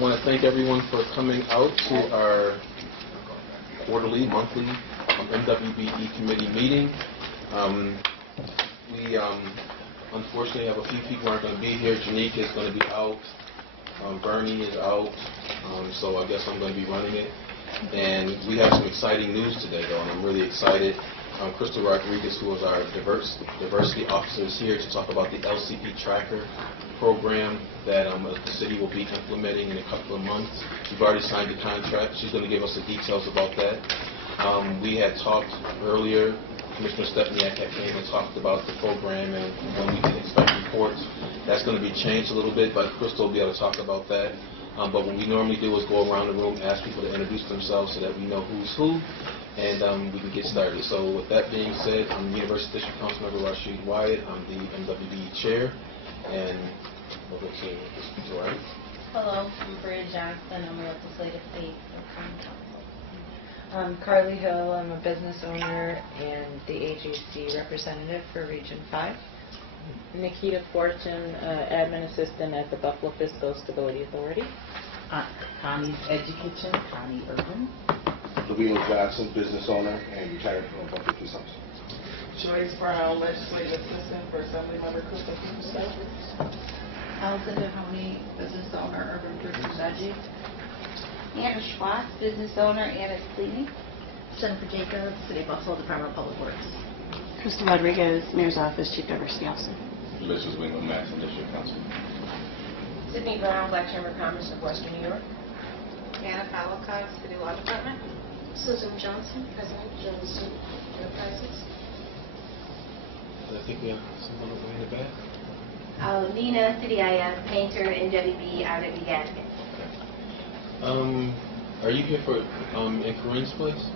want to thank everyone for coming out to our monthly MWBE committee meeting. We unfortunately have a few people who aren't going to be here. Janique is going to be out. Bernie is out. So I guess I'm going to be running it. And we have some exciting news today, though, and I'm really excited. Crystal Rodriguez, who is our diversity officer, is here to talk about the LCP Tracker program that the city will be implementing in a couple of months. We've already signed the contract. She's going to give us the details about that. We had talked earlier, Commissioner Stepniak had came and talked about the program and when we can expect reports. That's going to be changed a little bit, but Crystal will be able to talk about that. But what we normally do is go around the room, ask people to introduce themselves so that we know who's who, and we can get started. So with that being said, I'm University District Councilmember Rashid Wyatt. I'm the MWBE Chair, and we'll go to right. Hello, I'm Bria Johnson. I'm a legislative aide for Common Council. I'm Carly Hill. I'm a business owner and the AJC representative for Region 5. Nikita Fortune, admin assistant at the Buffalo Fiscal Stability Authority. Connie's Education, Connie Urban. Louis Jackson, business owner and retired from Buffalo Fiscal. Joyce Brown, legislative assistant for Assemblymember Crystal Himself. Alexander Honey, business owner, Urban Purchase Strategy. Anna Schwartz, business owner, Anna's Cleaning. Jennifer Jacobs, City of Buffalo Department of Public Works. Crystal Rodriguez, Mayor's Office, Chief Diversity Officer. Ulysses Wingo, Madison District Council. Sydney Brown, Black Chamber of Commerce of Western New York. Anna Fowlcock, City Law Department. Susan Johnson, President, Johnson Enterprises. I think we have someone over in the back. Nina, City IM, Painter, MWBE, RWB Advocate. Okay. Are you here for in Corinne's place?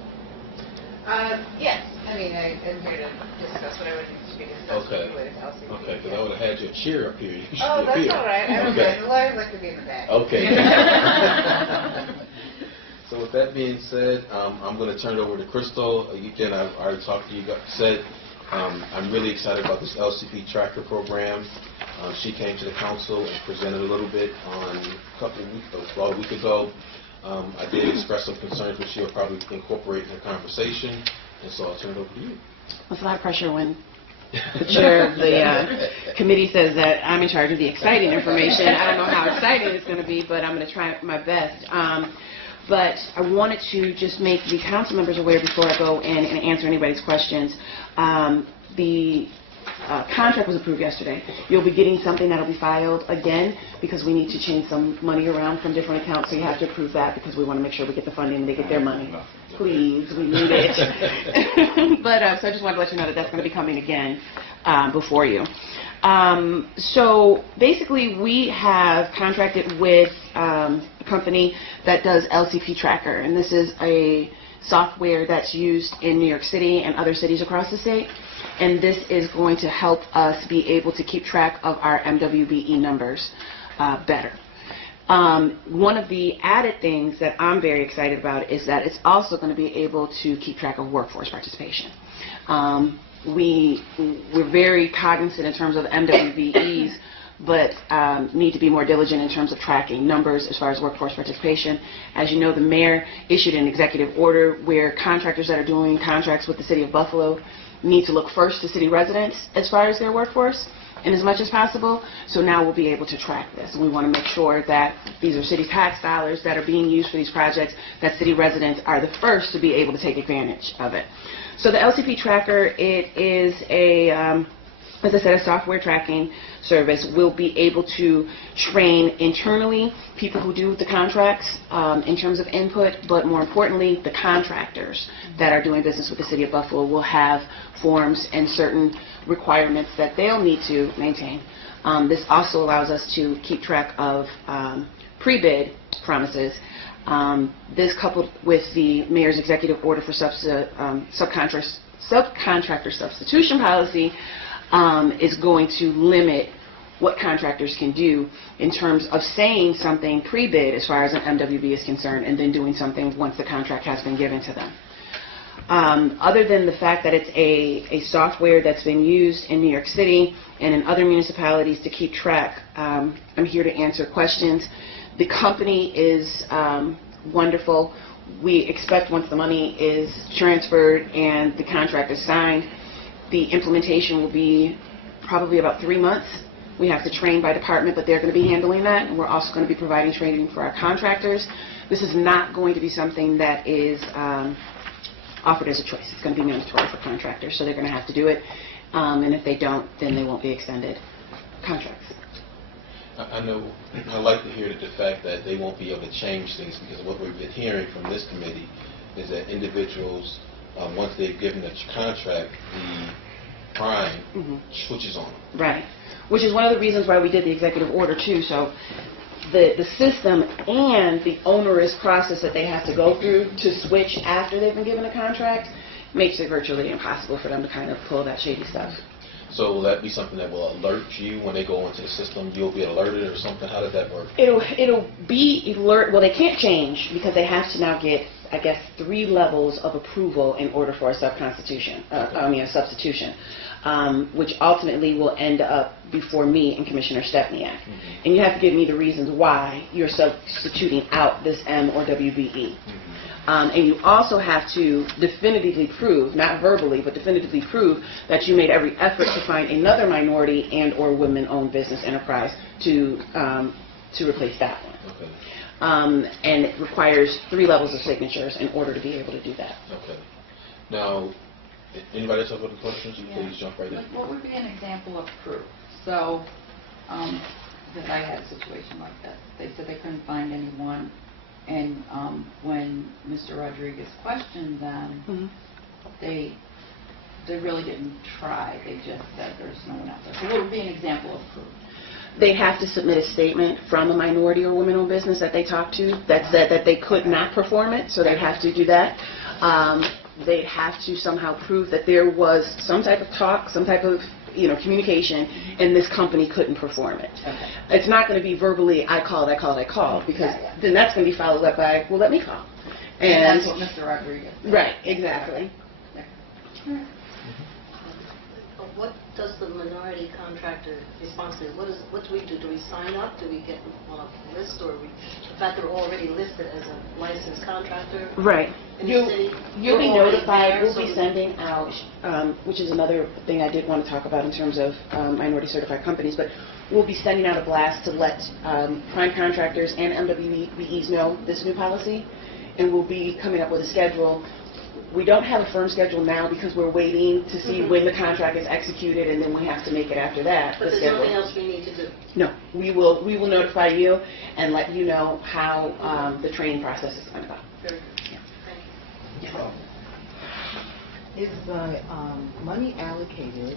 Yes. I mean, I'm here to discuss whatever needs to be discussed. Okay. Related to LCP. Okay, because I would have had your chair up here. You should Oh, be up that's here. all right. I don't Okay. mind. The lawyers like to be in the back. Okay. So with that being said, I'm going to turn it over to Crystal. Again, I've already talked to you. I'm really excited about this LCP Tracker program. She came to the council and presented a little bit on about a week ago. I did express some concerns which she'll probably incorporate in her conversation, and so I'll turn it over to you. It's a lot of pressure when the chair of the committee says that I'm in charge of the exciting information. I don't know how exciting it's going to be, but I'm going to try my best. But I wanted to just make the council members aware before I go in and answer anybody's questions. The contract was approved yesterday. You'll be getting something that will be filed again because we need to change some money around from different accounts, so you have to approve that because we want to make sure we get the funding and they get their money. Please, we need it. But so I just wanted to let you know that that's going to be coming again before you. So basically we have contracted with a company that does LCP Tracker, and this is a software that's used in New York City and other cities across the state. And this is going to help us be able to keep track of our MWBE numbers better. One of the added things that I'm very excited about is that it's also going to be able to keep track of workforce participation. We're very cognizant in terms of MWBEs, but need to be more diligent in terms of tracking numbers as far as workforce participation. As you know, the mayor issued an executive order where contractors that are doing contracts with the City of Buffalo need to look first to city residents as far as their workforce and as much as possible. So now we'll be able to track this. And we want to make sure that these are city tax dollars that are being used for these projects, that city residents are the first to be able to take advantage of it. So the LCP Tracker, it is a, as I said, a software tracking service. We'll be able to train internally people who do the contracts in terms of input, but more importantly, the contractors that are doing business with the City of Buffalo will have forms and certain requirements that they'll need to maintain. This also allows us to keep track of pre-bid promises. This, coupled with the mayor's executive order for subcontractor substitution policy, is going to limit what contractors can do in terms of saying something pre-bid as far as an MWB is concerned and then doing something once the contract has been given to them. Other than the fact that it's a software that's been used in New York City and in other municipalities to keep track, I'm here to answer questions. The company is wonderful. We expect once the money is transferred and the contract is signed, the implementation will be probably about 3 months. We have to train by department, but they're going to be handling that, and we're also going to be providing training for our contractors. This is not going to be something that is offered as a choice. It's going to be mandatory for contractors, so they're going to have to do it, and if they don't, then they won't be extended contracts. I know, I like to hear the fact that they won't be able to change things, because what we've been hearing from this committee is that individuals, once they've given the contract, the prime switches on them. Right, which is one of the reasons why we did the executive order too. So the system and the onerous process that they have to go through to switch after they've been given a contract makes it virtually impossible for them to kind of pull that shady stuff. So will that be something that will alert you when they go into the system? You'll be alerted or something? How does that work? It'll be alert. Well, they can't change because they have to now get, I guess, 3 levels of approval in order for a substitution, which ultimately will end up before me and Commissioner Stepniak. And you have to give me the reasons why you're substituting out this M or WBE. And you also have to definitively prove, not verbally, but definitively prove that you made every effort to find another minority and or women-owned business enterprise to replace that one. Okay. And it requires 3 levels of signatures in order to be able to do that. Okay. Now, anybody else have any questions? You please jump right in. What would be an example of proof? So, that I had a situation like that. They said they couldn't find anyone, and when Mr. Rodriguez questioned them, they really didn't try. They just said there's no one out there. So what would be an example of proof? They have to submit a statement from a minority or women-owned business that they talked to that said that they could not perform it, so they have to do that. They have to somehow prove that there was some type of talk, some type of communication, and this company couldn't perform it. Okay. It's not going to be verbally, I called, because then that's going to be followed up by, well, let me call. And that's what Mr. Rodriguez said. Right, exactly. What does the minority contractor responsibility, what do we do? Do we sign up? Do we get on a list, or the fact they're already listed as a licensed contractor? Right. In the city? You'll be We're already notified. there, We'll so be sending out, which is another thing I did want to talk about in terms of minority certified companies, but we'll be sending out a blast to let prime contractors and MWBEs know this new policy, and we'll be coming up with a schedule. We don't have a firm schedule now because we're waiting to see when the contract is executed, and then we have to make it after that. But there's nothing else we need to do? No. We will notify you and let you know how the training process is going to go. Very good. Yeah. Thank you. Is the money allocated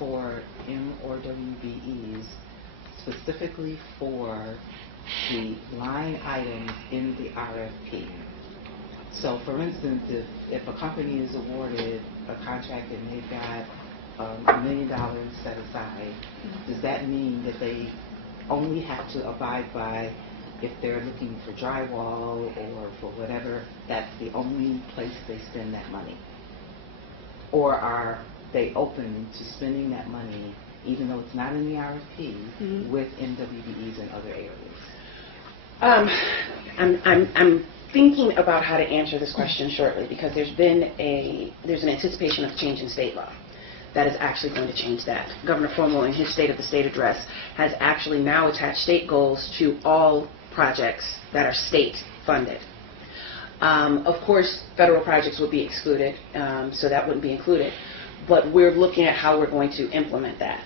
for M or WBEs specifically for the line items in the RFP? So, for instance, if a company is awarded a contract and they've got $1 million set aside, does that mean that they only have to abide by, if they're looking for drywall or for whatever, that's the only place they spend that money? Or are they open to spending that money, even though it's not in the RFP, with MWBEs in other areas? I'm thinking about how to answer this question shortly, because there's an anticipation of change in state law that is actually going to change that. Governor Cuomo, in his State of the State address, has actually now attached state goals to all projects that are state funded. Of course, federal projects would be excluded, so that wouldn't be included. But we're looking at how we're going to implement that.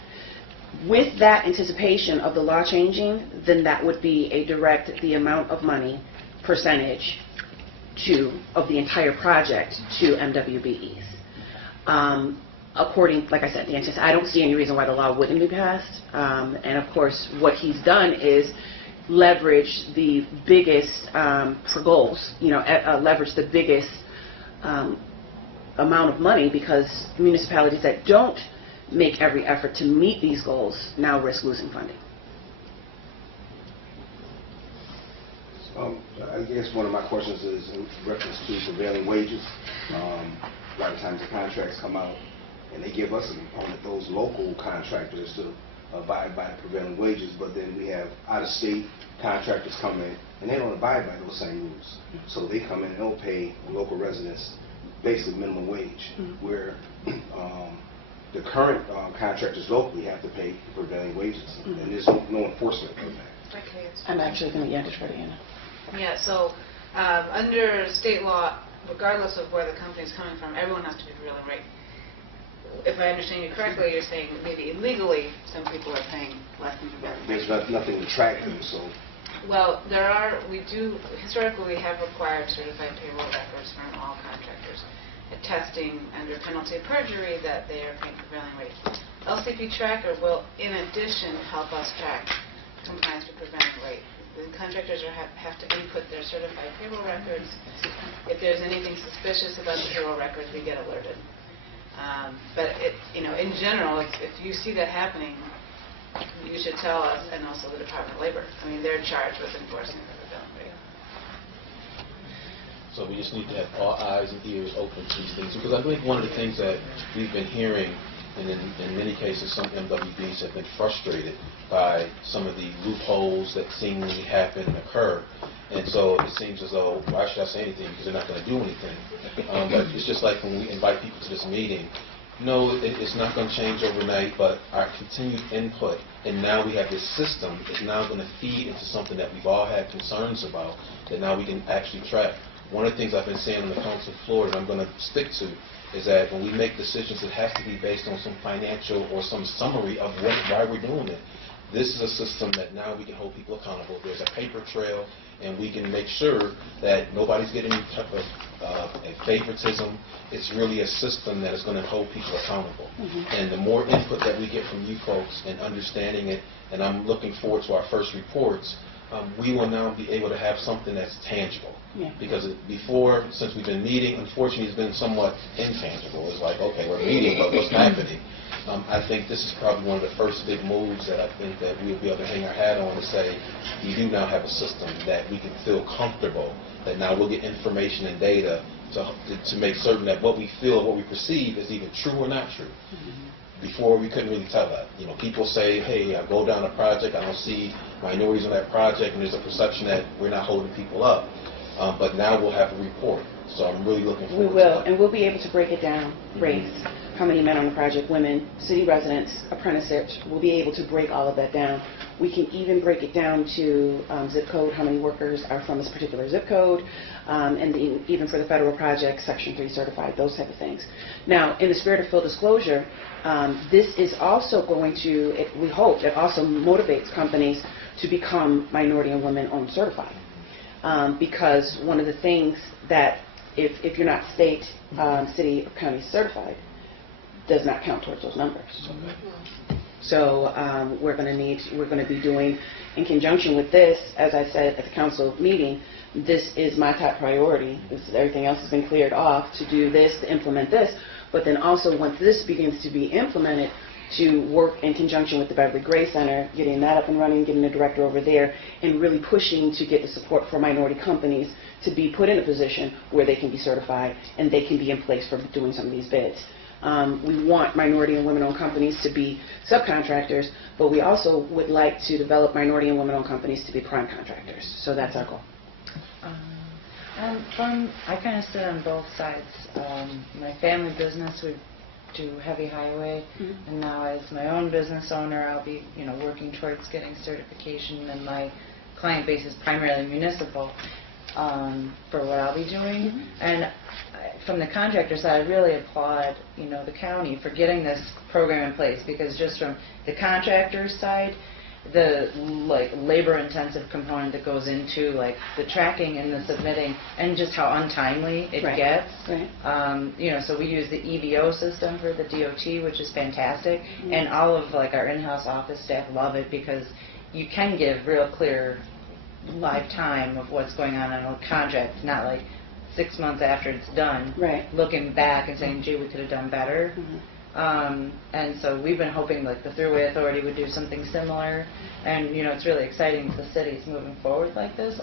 With that anticipation of the law changing, then that would be a direct, the amount of money, percentage of the entire project to MWBEs. According, like I said, I don't see any reason why the law wouldn't be passed. And of course, what he's done is leverage the biggest, for goals, leverage the biggest amount of money, because municipalities that don't make every effort to meet these goals now risk losing funding. I guess one of my questions is in reference to prevailing wages. A lot of times the contracts come out and they give us a component, those local contractors, to abide by the prevailing wages, but then we have out-of-state contractors come in, and they don't abide by those same rules. So they come in and don't pay local residents basically minimum wage, where the current contractors locally have to pay prevailing wages, and there's no enforcement of that. Okay. I'm actually going to defer to Anna. Yeah, so under state law, regardless of where the company's coming from, everyone has to be prevailing rate. If I understand you correctly, you're saying maybe illegally some people are paying less than prevailing rate. There's nothing to track them, so. Well, historically we have required certified payroll records from all contractors, attesting under penalty of perjury that they are paying prevailing rate. LCP Tracker will, in addition, help us track compliance with prevailing rate. The contractors have to input their certified payroll records. If there's anything suspicious about the payroll records, we get alerted. But in general, if you see that happening, you should tell us, and also the Department of Labor. I mean, they're charged with enforcing the prevailing rate. So we just need to have all eyes and ears open to these things, because I think one of the things that we've been hearing, and in many cases some MWBs have been frustrated by some of the loopholes that seemingly happen and occur. And so it seems as though, why should I say anything, because they're not going to do anything. But it's just like when we invite people to this meeting, no, it's not going to change overnight, but our continued input, and now we have this system, is now going to feed into something that we've all had concerns about, that now we can actually track. One of the things I've been saying on the council floor, and I'm going to stick to, is that when we make decisions, it has to be based on some financial or some summary of why we're doing it. This is a system that now we can hold people accountable. There's a paper trail, and we can make sure that nobody's getting any type of favoritism. It's really a system that is going to hold people accountable. And the more input that we get from you folks and understanding it, and I'm looking forward to our first reports, we will now be able to have something that's tangible. Because before, since we've been meeting, unfortunately, it's been somewhat intangible. It's like, okay, we're meeting, but what's happening? I think this is probably one of the first big moves that I think that we'll be able to hang our hat on and say, we do now have a system that we can feel comfortable, that now we'll get information and data to make certain that what we feel, what we perceive is either true or not true. Before, we couldn't really tell that. People say, hey, I go down a project, I don't see minorities on that project, and there's a perception that we're not holding people up. But now we'll have a report. So I'm really looking forward to that. We will, and we'll be able to break it down, race, how many men on the project, women, city residents, apprentices. We'll be able to break all of that down. We can even break it down to zip code, how many workers are from this particular zip code, and even for the federal project, Section 3 certified, those type of things. Now, in the spirit of full disclosure, this is also going to, we hope, it also motivates companies to become minority and women-owned certified. Because one of the things that if you're not state, city, or county certified, does not count towards those numbers. So we're going to be doing, in conjunction with this, as I said at the council meeting, this is my top priority. Everything else has been cleared off to do this, to implement this. But then also, once this begins to be implemented, to work in conjunction with the Beverly Gray Center, getting that up and running, getting the director over there, and really pushing to get the support for minority companies to be put in a position where they can be certified and they can be in place for doing some of these bids. We want minority and women-owned companies to be subcontractors, but we also would like to develop minority and women-owned companies to be prime contractors. So that's our goal. I kind of sit on both sides. My family business would do heavy highway, and now as my own business owner, I'll be working towards getting certification, and my client base is primarily municipal for what I'll be doing. And from the contractor side, I really applaud the county for getting this program in place, because just from the contractor's side, the labor-intensive component that goes into the tracking and the submitting, and just how untimely it gets. So we use the EVO system for the DOT, which is fantastic, and all of our in-house office staff love it, because you can give real clear live time of what's going on a contract, not 6 months after it's done, looking back and saying, gee, we could have done better. And so we've been hoping the Thruway Authority would do something similar, and it's really exciting the city's moving forward like this.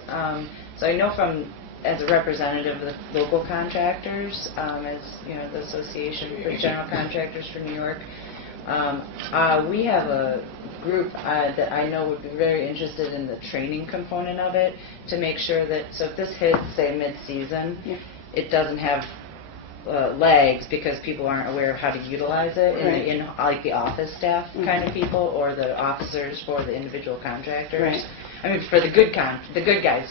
So I know as a representative of the local contractors, as the Association for General Contractors for New York, We have a group that I know would be very interested in the training component of it to make sure that, so if this hits, say, mid-season, it doesn't have legs because people aren't aware of how to utilize it in like the office staff kind of people or the officers for the individual contractors. Right. I mean, for the good guys,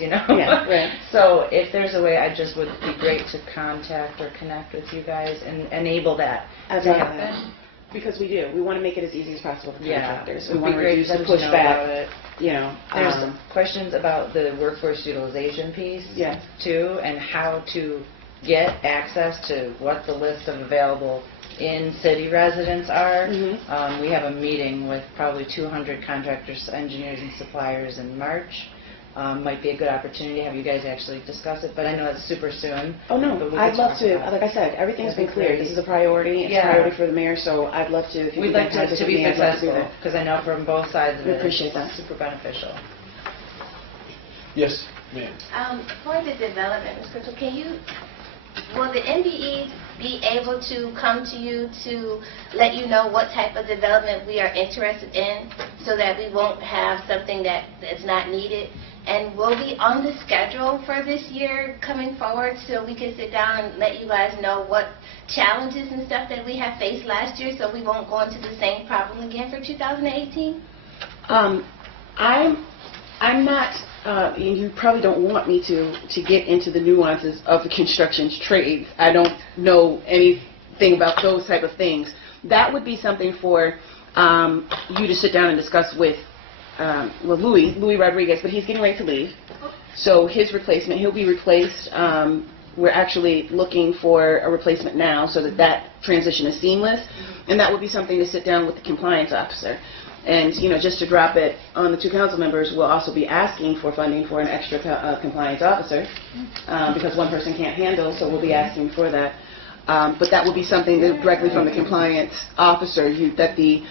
you know. Yeah, right. So if there's a way, I just would be great to contact or connect with you guys and enable that to happen. Because we do. We want to make it as easy as possible for contractors. We It'd want be to great reduce to the know about it. pushback. You know, There's some questions about the workforce utilization piece too, and how to get access to what the list of available in-city residents are. We have a meeting with probably 200 contractors, engineers, and suppliers in March. Might be a good opportunity to have you guys actually discuss it, but I know it's super soon. Oh, no, but we I'd could love talk to. about it. Like I said, everything's been That'd be clear. great. This is a priority. It's a priority for the mayor, so I'd love to. If you We'd could like get in to touch be with me, I'd love to do successful, that. because I know from both sides of We it, appreciate that. it's super beneficial. Yes, ma'am. For the development, Ms. Crystal, will the MBE be able to come to you to let you know what type of development we are interested in so that we won't have something that is not needed? And will we on the schedule for this year coming forward so we can sit down and let you guys know what challenges and stuff that we have faced last year so we won't go into the same problem again for 2018? I'm not, and you probably don't want me to get into the nuances of the construction trades. I don't know anything about those type of things. That would be something for you to sit down and discuss with Louis Rodriguez, but he's getting ready to leave. So his replacement, he'll be replaced. We're actually looking for a replacement now so that transition is seamless. And that would be something to sit down with the compliance officer. And, you know, just to drop it on the two council members, we'll also be asking for funding for an extra compliance officer because one person can't handle, so we'll be asking for that. But that would be something that directly from the compliance officer that the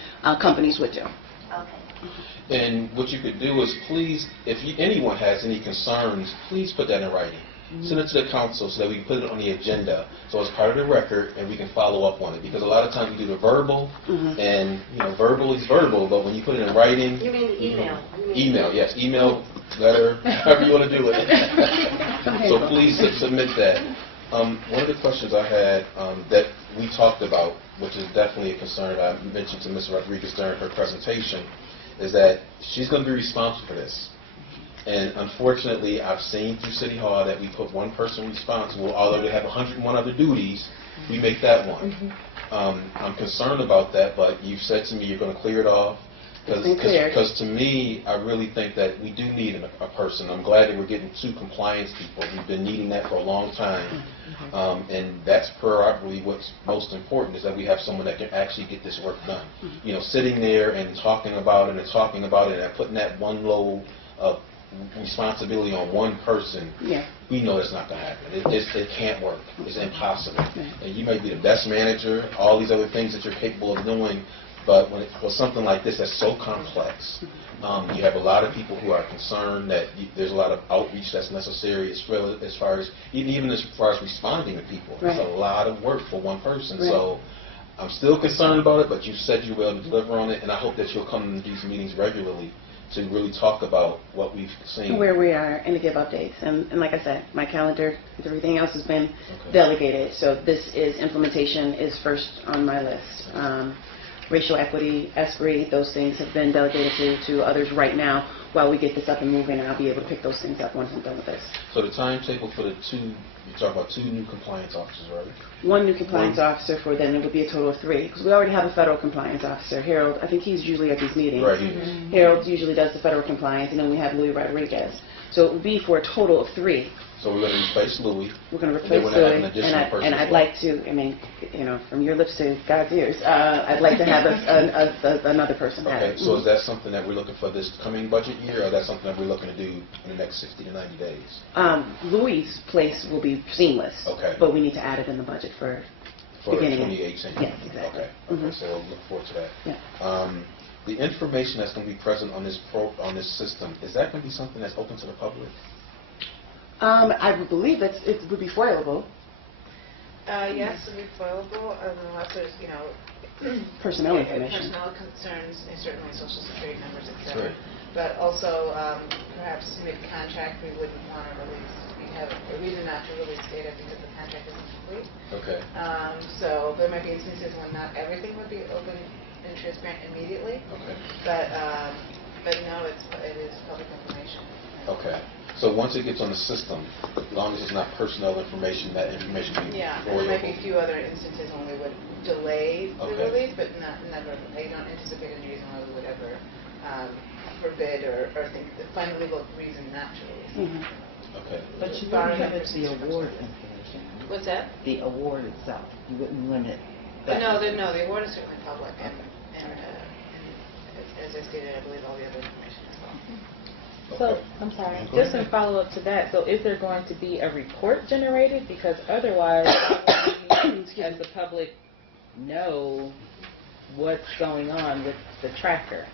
companies would do. And what you could do is please, if anyone has any concerns, please put that in writing. Send it to the council so that we can put it on the agenda, so it's part of the record and we can follow up on it. Because a lot of times we do the verbal, and you know, verbal is verbal, but when you put it in writing, You mean email? email, yes, email, letter, however you want to do it. So please submit that. One of the questions I had that we talked about, which is definitely a concern I mentioned to Ms. Rodriguez during her presentation, is that she's going to be responsible for this. And unfortunately, I've seen through City Hall that we put one person responsible, although they have 101 other duties, we make that one. I'm concerned about that, but you've said to me you're going to clear it off. Because to me, I really think that we do need a person. I'm glad that we're getting 2 compliance people. We've been needing that for a long time. And that's probably what's most important, is that we have someone that can actually get this work done. You know, sitting there and talking about it and putting that one load of responsibility on one person, we know it's not going to happen. It can't work. It's impossible. And you may be the best manager, all these other things that you're capable of doing, but when for something like this that's so complex, you have a lot of people who are concerned that there's a lot of outreach that's necessary as far as responding to people. It's a lot of work for one person. So I'm still concerned about it, but you said you will deliver on it, and I hope that you'll come to these meetings regularly to really talk about what we've seen. Where we are and to give updates. And like I said, my calendar, everything else has been delegated. So implementation is first on my list. Racial equity, ESPRI, those things have been delegated to others right now while we get this up and moving, and I'll be able to pick those things up once I'm done with this. So the timetable for the 2, you talk about 2 new compliance officers, right? 1 new compliance officer for then it would be a total of 3, because we already have a federal compliance officer, Harold. I think he's usually at these meetings. Right. Harold usually does the federal compliance, and then we have Louis Rodriguez. So it would be for a total of 3. So we're going to replace Louis. We're going to replace Louis, and I'd like to, I mean, you know, from your lips to God's ears, I'd like to have another person. Okay, so is that something that we're looking for this coming budget year, or is that something that we're looking to do in the next 60 to 90 days? Louis' place will be seamless, but we need to add it in the budget for beginning 2018. Yes, exactly. Okay, so we'll look forward to that. The information that's going to be present on this system, is that going to be something that's open to the public? I would believe that it would be foilable. Yes, it would be foilable unless there's, personnel information. Personnel concerns, and certainly social security numbers, et That's cetera. right. But also, perhaps mid-contract, we wouldn't want to release, we have a reason not to release data because the contract isn't complete. Okay. So there might be instances when not everything would be open and transparent immediately, Okay. but no, it is public information. Okay. So once it gets on the system, as long as it's not personnel information, that information will be Yeah, and there might be a voidable. few other instances when we would delay the Okay. release, but never, I don't anticipate any reason why we would ever forbid or find a legal reason not to release. Okay. But you Barring wouldn't limit the emergency award circumstances. information. What's that? The award itself, you wouldn't limit But that. no, the award is certainly public, and as I stated, I believe all the other information as well. So, Okay. I'm sorry, Go just in ahead. follow-up to that, so is there going to be a report generated? Because otherwise, how will we, as the public, know what's going on with the tracker?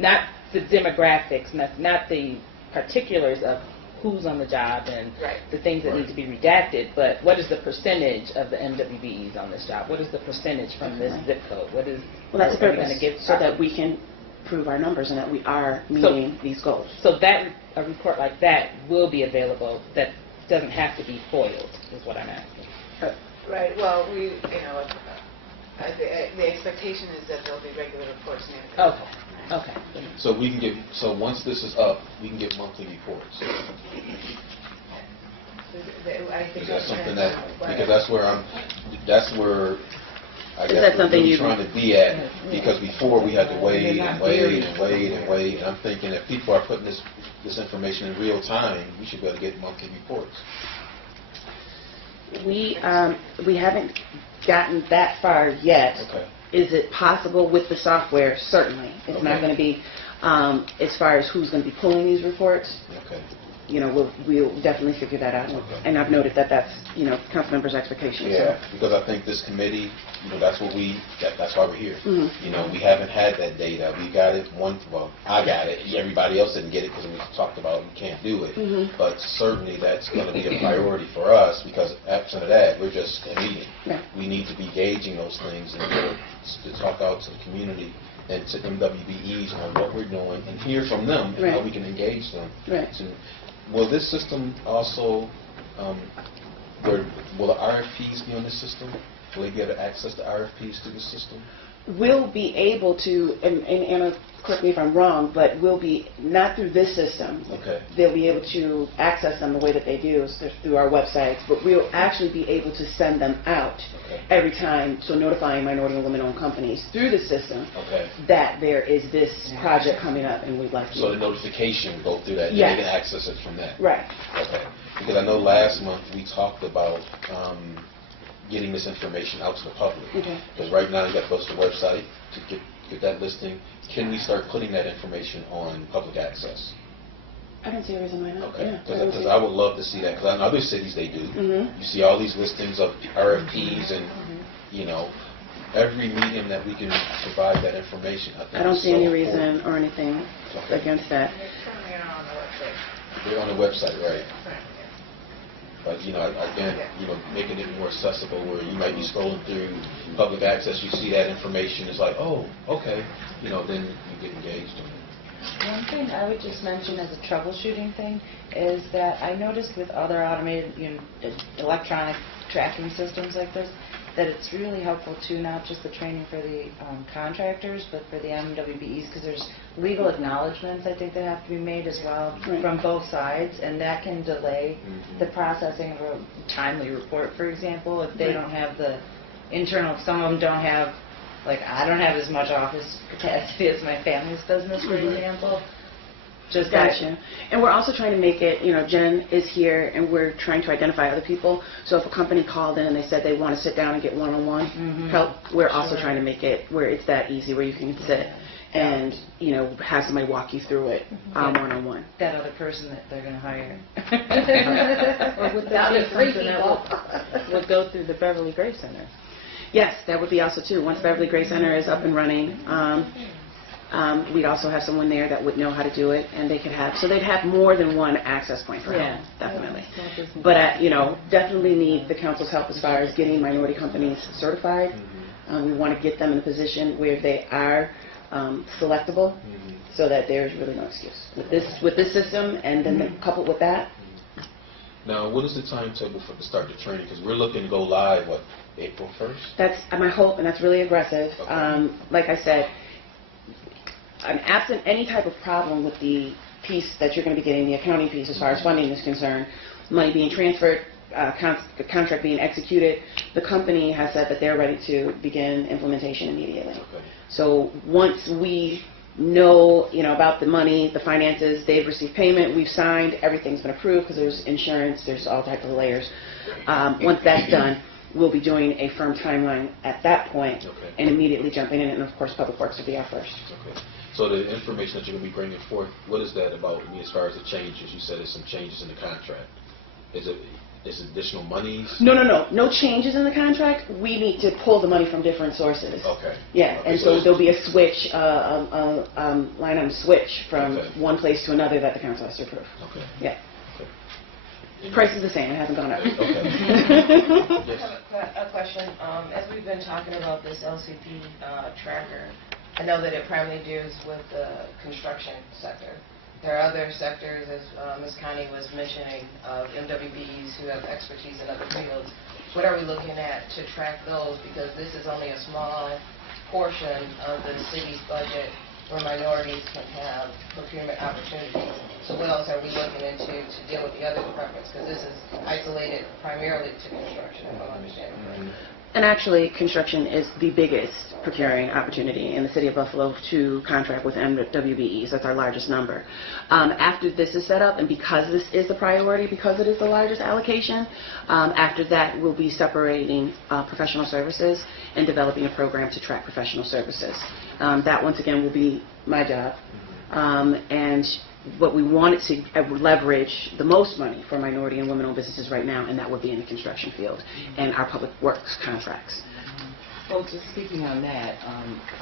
Not the demographics, not the particulars of who's on the job and Right. the things that need to be redacted, but what is the percentage of the MWBEs on this job? What is the percentage from this zip code? What is, Well, that's the are we going purpose, to give so that we can prove our numbers and that we are meeting these goals. So that, a report like that will be available, that doesn't have to be foiled, is what I'm asking. Right, well, the expectation is that there'll be regular reports made. Okay. So we can get, so once this is up, we can get monthly reports. Is that something that, because that's where I Is guess that we're something really you- trying to be at, because before we had to wait and wait and wait and wait, and I'm thinking if people are putting this information in real time, we should be able to get monthly reports. We haven't gotten that far yet. Okay. Is it possible with the software? Certainly. It's not Okay. going to be, as far as who's going to be pulling these reports, Okay. we'll definitely figure that out. Okay. And I've noted that that's, council members' expectation. Yeah, because I think this committee, that's what that's why we're here. Mhm. We haven't had that data. We got it I got it. Everybody else didn't get it because we talked about we can't do it. Mhm. But certainly that's going to be a priority for us because absent of that, we're just a meeting. Right. We need to be gauging those things and to talk out to the community and to MWBEs on what we're doing and hear from them and how Right. we can engage them. Right. Will this system also, will the RFPs be on this system? Will they be able to access the RFPs through the system? We'll be able to, and Anna, correct me if I'm wrong, but we'll be, not through this system. Okay. They'll be able to access them the way that they do, so through our websites, but we'll actually be able to send them out Okay. every time, so notifying minority and women-owned companies through the system Okay. that there is this project coming up and we'd like to. So the notification will go through that, and Yes. they can access it from that? Right. Okay. Because I know last month we talked about getting this information out to the public. Okay. Because right now you got to go to the website to get that listing. Can we start putting that information on public access? I don't see a reason why not. Okay. Yeah, Because I would love to see that, because in other cities they do. Mhm. You see all these listings of RFPs and, every medium that we can provide that information, I think I don't is see so any important. reason or anything Okay. against that. They're on the website, right? But, again, making it more accessible where you might be scrolling through public access, you see that information, it's like, oh, okay, then you get engaged in it. One thing I would just mention as a troubleshooting thing is that I noticed with other automated, electronic tracking systems like this, that it's really helpful too, not just the training for the contractors, but for the MWBEs, because there's legal acknowledgments, I think, that have to be made as well Right. from both sides, and that can delay Mhm. the processing of a timely report, for example, if they Right. don't have the internal, some of them don't have, like, I don't have as much office capacity as my family's business, for Mhm. example. Just that- Gotcha. And we're also trying to make it, Jen is here, and we're trying to identify other people. So if a company called in and they said they want to sit down and get one-on-one Mhm. help, we're also Sure. trying to make it where it's that easy, where you can sit and, have somebody walk you through it one-on-one. that other person that they're going to hire. Or would That that be was three something that people. would go through the Beverly Gray Center? Yes, that would be also too. Once Beverly Gray Center is up and running, we'd also have someone there that would know how to do it, and they could have, so they'd have more than one access point for help, definitely. But, definitely need the council's help as far as getting minority companies certified. We want to get them in a position where they are selectable, so that there's really no excuse. With this system, and then coupled with that. Now, what is the timetable for to start the training? Because we're looking to go live, what, April 1st? That's my hope, and that's really aggressive. Okay. Like I said, I'm absent any type of problem with the piece that you're going to be getting, the accounting piece as far as funding is concerned, money being transferred, the contract being executed. The company has said that they're ready to begin implementation immediately. Okay. So once we know, about the money, the finances, they've received payment, we've signed, everything's been approved because there's insurance, there's all types of layers. Once that's done, we'll be doing a firm timeline at that point, Okay. and immediately jumping in, and of course Public Works will be our first. Okay. So the information that you're going to be bringing forth, what is that about as far as the changes? You said there's some changes in the contract. Is it additional monies? No changes in the contract. We need to pull the money from different sources. Okay. Yeah, Okay, and so so it's- there'll be a switch, line item switch from Okay. one place to another that the council has to approve. Okay. Yeah. Okay. Price is the same, it hasn't gone up. Okay. I Yes. have a question. As we've been talking about this LCP tracker, I know that it primarily deals with the construction sector. There are other sectors, as Ms. Connie was mentioning, of MWBEs who have expertise in other fields. What are we looking at to track those? Because this is only a small portion of the city's budget where minorities can have procurement opportunities. So what else are we looking into to deal with the other departments? Because this is isolated primarily to construction, if I'm understanding correctly. And actually, construction is the biggest procuring opportunity in the city of Buffalo to contract with MWBEs. That's our largest number. After this is set up, and because this is the priority, because it is the largest allocation, after that we'll be separating professional services and developing a program to track professional services. That, once again, will be my job. And what we wanted to leverage the most money for minority and women-owned businesses right now, and that would be in the construction field and our public works contracts. Well, just speaking on that,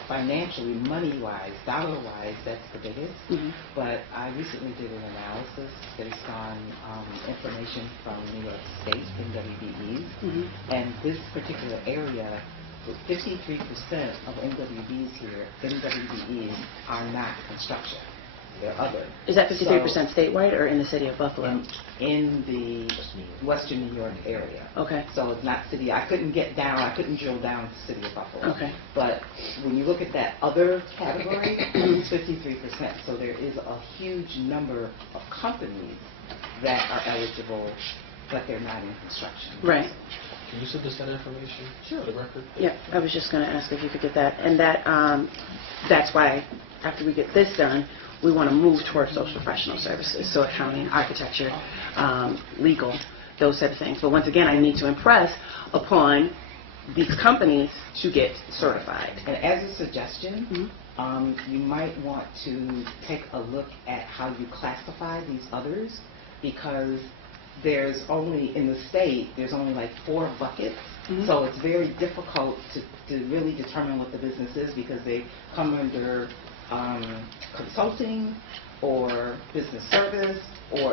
financially, money-wise, dollar-wise, that's the biggest. But I recently did an analysis based on information from New York State MWBEs, and this particular area, 53% of MWBEs are not construction. They're other. Is that 53% statewide or in the city of Buffalo? In the western New York area. Okay. So it's not city. I couldn't drill down to city of Buffalo. Okay. But when you look at that other category, it's 53%. So there is a huge number of companies that are eligible, but they're not in construction. Right. Can you send us that information? Sure. For the record? Yeah, I was just going to ask if you could get that. And that's why, after we get this done, we want to move towards those professional services, so accounting, architecture, legal, those type of things. But once again, I need to impress upon these companies to get certified. And as a suggestion, you might want to take a look at how you classify these others, because there's only, in the state, there's only like 4 buckets. So it's very difficult to really determine what the business is, because they come under consulting or business service,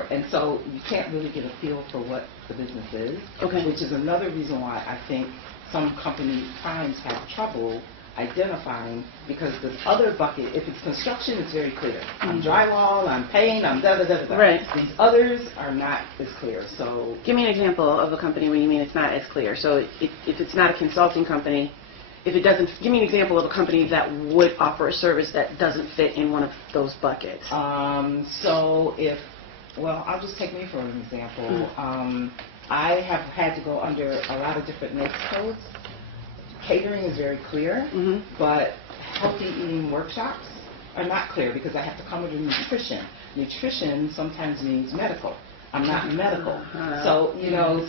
and so you can't really get a feel for what the business is. Okay. Which is another reason why I think some company primes have trouble identifying, because the other bucket, if it's construction, it's very clear. I'm drywall, I'm paint, I'm da-da-da-da-da. Right. These others are not as clear, so... Give me an example of a company when you mean it's not as clear. So if it's not a consulting company, if it doesn't, give me an example of a company that would offer a service that doesn't fit in one of those buckets. So if, well, I'll just take me for an example. I have had to go under a lot of different NAICS codes. Catering is very clear, but healthy eating workshops are not clear, because I have to come under nutrition. Nutrition sometimes means medical. I'm not medical. So,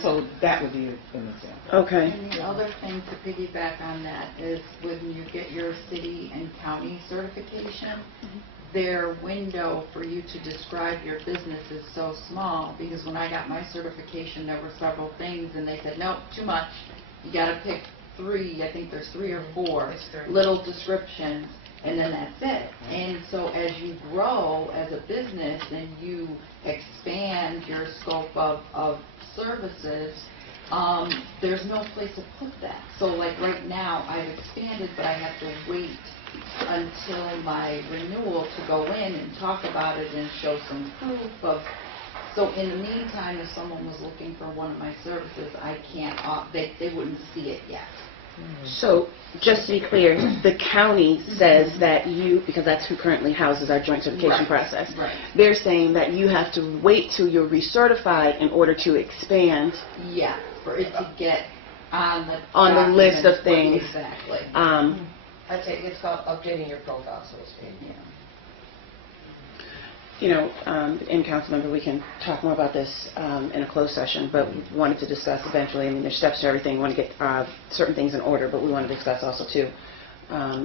so that would be an example. Okay. And the other thing to piggyback on that is when you get your city and county certification, their window for you to describe your business is so small, because when I got my certification, there were several things, and they said, no, too much. You got to pick 3, I think there's 3 or 4 little descriptions, and then that's it. And so as you grow as a business and you expand your scope of services, there's no place to put that. So like right now, I've expanded, but I have to wait until my renewal to go in and talk about it and show some proof of. So in the meantime, if someone was looking for one of my services, I can't, they wouldn't see it yet. So, just to be clear, the county says that you, because that's who currently houses our joint certification process, Right. they're saying that you have to wait till you're recertified in order to expand Yeah, for it to get on the list of documents. things. Exactly. I'd say it's called updating your profile, so to speak. Yeah. You know, in council member, we can talk more about this in a closed session, but we wanted to discuss eventually, I mean, there's steps to everything, we want to get certain things in order, but we want to discuss also too,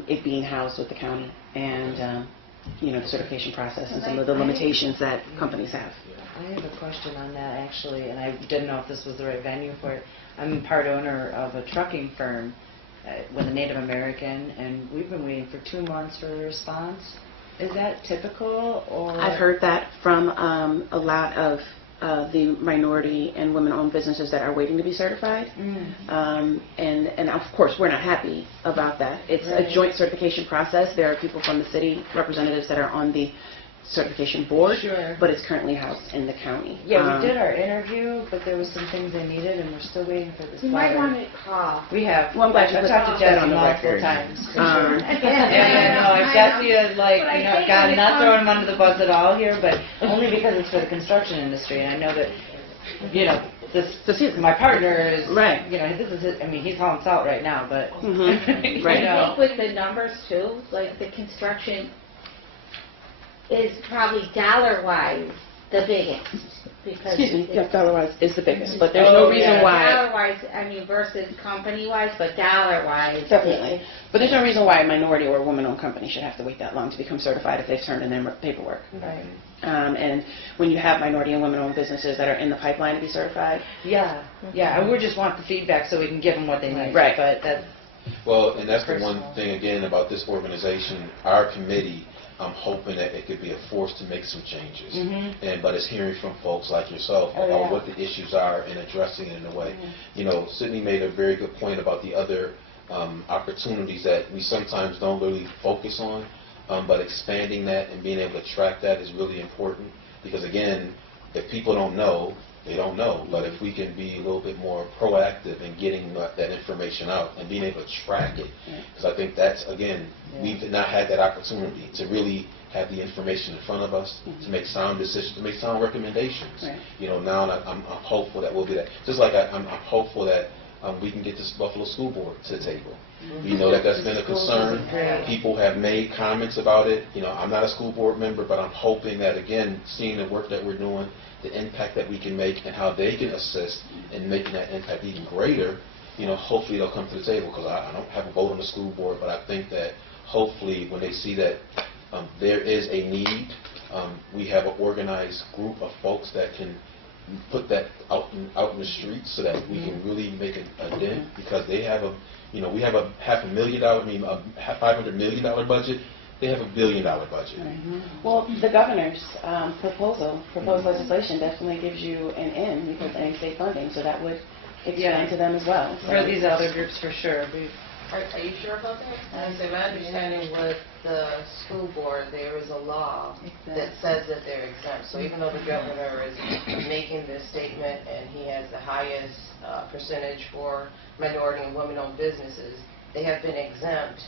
it being housed with the county and, you know, the certification process and some of the limitations that companies have. I have a question on that actually, and I didn't know if this was the right venue for it. I'm part owner of a trucking firm with a Native American, and we've been waiting for 2 months for a response. Is that typical, or? I've heard that from a lot of the minority and women-owned businesses that are waiting to be certified. And of course, we're not happy about that. It's a joint certification process. There are people from the city, representatives that are on the certification board, but it's currently housed in the county. Yeah, we did our interview, but there was some things they needed, and we're still waiting for this. You might want to call. We have. Well, I'm glad you I've put talked to that Jesse on the multiple record. times. For sure. And I know Jesse is like, But I you know, think God, when it not throwing him comes- under the bus at all here, but only because it's for the construction industry, and I know that, you know, my partner is, Right. you know, this is his, I mean, he's hauling salt right now, but, Mhm. Right. you know. I think with the numbers too, like the construction is probably dollar-wise the biggest. Because Excuse me, it's- yeah, dollar-wise is the biggest, but there's no reason why. Dollar-wise, I mean, versus company-wise, but dollar-wise. Definitely. But there's no reason why a minority or a woman-owned company should have to wait that long to become certified if they've turned in their paperwork. Right. And when you have minority and women-owned businesses that are in the pipeline to be certified. Yeah, and we just want the feedback so we can give them what they need. Right. But that's, Well, and that's the one Personal. thing, again, about this organization, our committee, I'm hoping that it could be a force to make some changes. But it's hearing from folks like yourself about what the issues are and addressing it in a way. You know, Sydney made a very good point about the other opportunities that we sometimes don't really focus on, but expanding that and being able to track that is really important. Because again, if people don't know, they don't know. But if we can be a little bit more proactive in getting that information out and being able to track it, because I think that's, again, we've not had that opportunity to really have the information in front of us to make sound decisions, to make sound recommendations. Right. You know, now I'm hopeful that we'll do that. Just like I'm hopeful that we can get this Buffalo School Board to the table. We know that that's been a concern. People have made comments about it. You know, I'm not a school board member, but I'm hoping that, again, seeing the work that we're doing, the impact that we can make, and how they can assist in making that impact even greater, you know, hopefully they'll come to the table. Because I don't have a vote on the school board, but I think that hopefully when they see that there is a need, we have an organized group of folks that can put that out in the streets so that we can really make a dent. Because they have we have a $500 million budget. They have $1 billion budget. Well, the governor's proposed legislation definitely gives you an in because of any state funding, so that would expand to them as well. for these other groups, for sure. Are you sure about that? As in my understanding with the school board, there is a law that says that they're exempt. So even though the governor is making this statement and he has the highest percentage for minority and women-owned businesses, they have been exempt